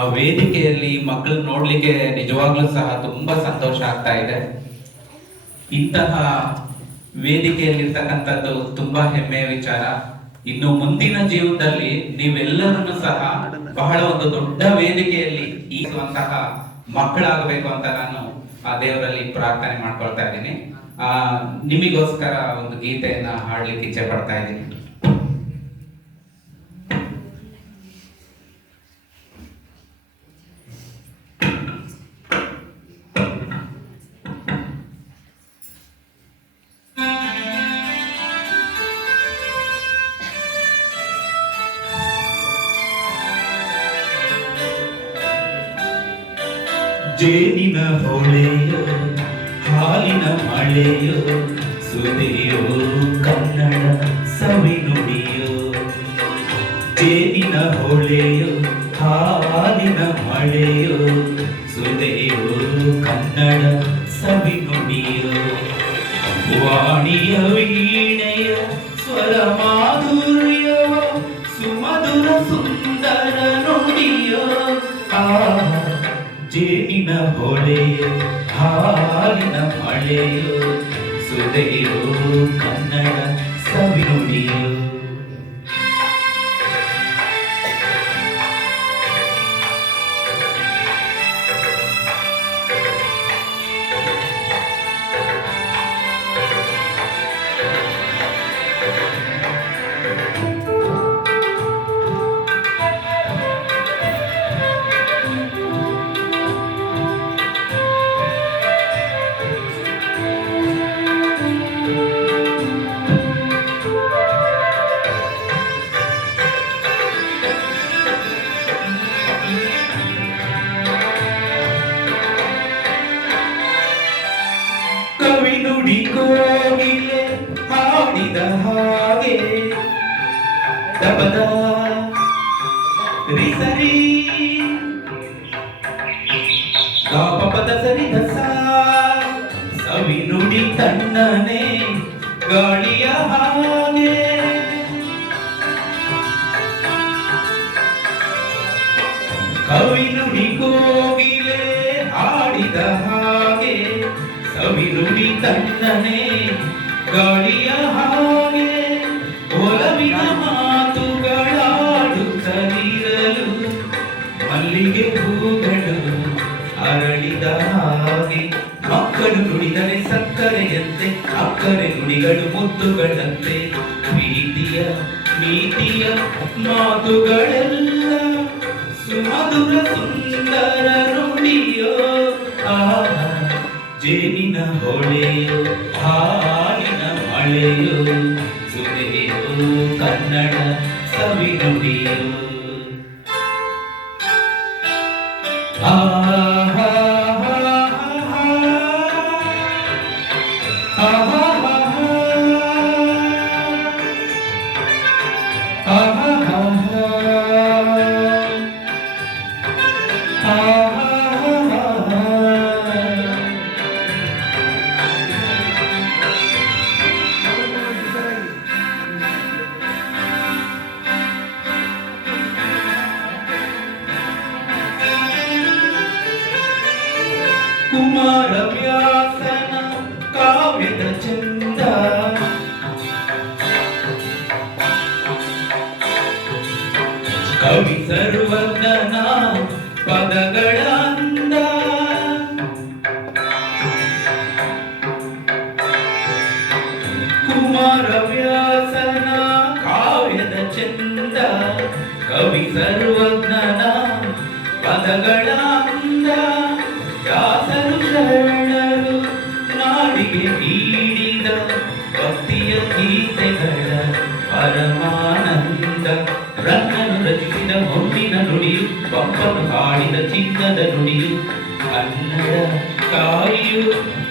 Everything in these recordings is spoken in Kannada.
ಆ ವೇದಿಕೆಯಲ್ಲಿ ಮಕ್ಕಳು ನೋಡ್ಲಿಕ್ಕೆ ನಿಜವಾಗ್ಲೂ ಸಹ ತುಂಬಾ ಸಂತೋಷ ಆಗ್ತಾ ಇದೆ. ಇಂತಹ ವೇದಿಕೆಯಲ್ಲಿರ್ತಕ್ಕಂಥದ್ದು ತುಂಬಾ ಹೆಮ್ಮೆಯ ವಿಚಾರ. ಇನ್ನು ಮುಂದಿನ ಜೀವನದಲ್ಲಿ ನೀವೆಲ್ಲರನ್ನು ಸಹ ಬಹಳ ಒಂದು ದೊಡ್ಡ ವೇದಿಕೆಯಲ್ಲಿ ಈಗುವಂತಹ ಮಕ್ಕಳಾಗಬೇಕು ಅಂತ ನಾನು ಆ ದೇವರಲ್ಲಿ ಪ್ರಾರ್ಥನೆ ಮಾಡ್ಕೊಳ್ತಾ ಇದ್ದೀನಿ. ಆ, ನಿಮಗೋಸ್ಕರ ಒಂದು ಗೀತೆಯನ್ನ ಹಾಡ್ಲಿಕ್ಕೆ ಇಚ್ಛೆ ಪಡ್ತಾ ಇದ್ದೀನಿ. ಜೇನಿನ ಹೊಳೆಯೋ ಹಾಲಿನ ಮಳೆಯೋ ಸುದೆಯೋ ಕನ್ನಡ ಸವಿನುಡಿಯೋ ಜೇನಿನ ಹೊಳೆಯೋ ಹಾಲಿನ ಮಳೆಯೋ ಹೊಳೆಯೋ ಹಾಲಿನ ಮಳೆಯು ಸುದೆಯೋ ಕನ್ನಡ ಸವಿನುಡಿಯೋ. ಕವಿ ನುಡಿ ಕೋಗಿಲೆ ಹಾಡಿದ ಹಾಗೆ. ದಬದ ರಿಸರಿ, ಗಾಪಪದ ಸರಿ ದಸ ಸವಿ ನುಡಿ ತಣ್ಣನೆ ಗಾಳಿಯ ಹಾಗೆ. ಕವಿ ನುಡಿ ಕೋಗಿಲೆ ಹಾಡಿದ ಹಾಗೆ ಸವಿ ನುಡಿ ತಣ್ಣನೆ ಗಾಳಿಯ ಹಾಗೆ ಒಲವಿನ ಮಾತುಗಳಾಡುತ್ತಲಿರಲು ಮಲ್ಲಿಗೆ ಹೂಗಳು ಅರಳಿದ ಹಾಗೆ, ಮಕ್ಕಳು ನುಡಿದರೆ ಸಕ್ಕರೆಯಂತೆ, ಅಕ್ಕರೆ ನುಡಿಗಳು ಮುದ್ದುಗಳಂತೆ. ಪ್ರೀತಿಯ ನೀತಿಯ ಮಾತುಗಳೆಲ್ಲ ಸುಮಧುರ ಸುಂದರ ನುಡಿಯೋ ಆ ಜೇನಿನ ಹೊಳೆಯೋ ಹಾಲಿನ ಮಳೆಯೋ ಸುರಿಯೋ ಕನ್ನಡ ಸವಿ ಆ ಕುಮಾರ ವ್ಯಾಸನ ಕಾವ್ಯದ ಚಂದ ಕವಿ ಸರ್ವಜ್ಞನ ಪದಗಳ ಅಂದ ಕುಮಾರ ವ್ಯಾಸನ ಕಾವ್ಯದ ಚಂದ ಕವಿ ಸರ್ವಜ್ಞನ ಪರಮಾನಂದ ರನ್ನನು ರಚಿಸಿದ ಹೊನ್ನಿನ ನುಡಿಯು ಬಪ್ಪನು ಹಾಡಿದ ಚಿನ್ನದ ನುಡಿಯು ಕನ್ನಡ ತಾಯಿಯು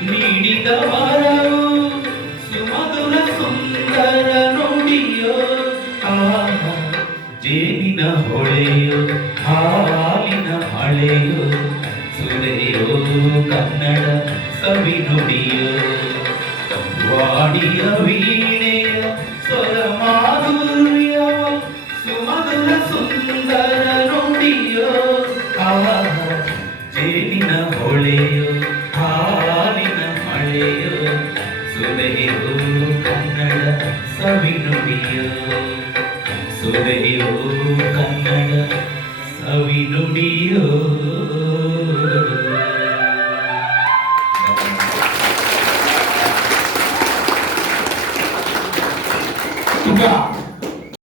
ನೀಡಿದ ವರವು ಸುಮಧುರ ಸುಂದರ ನುಡಿಯೋ ಜೇನಿನ ಹೊಳೆಯೋ ಹಾಲಿನ ಮಳೆಯೋ ಸುರೆಯೋ ಕನ್ನಡ ಸವಿ ನುಡಿಯೋ ವಾಡಿಯ ವೀಣೆಯ ಸುದೆಯೋ ಕನ್ನಡ ಸವಿನುಡಿಯೋ. ಸುದೆಯೋ ಕನ್ನಡ ಸವಿನುಡಿಯೋ. ಈಗ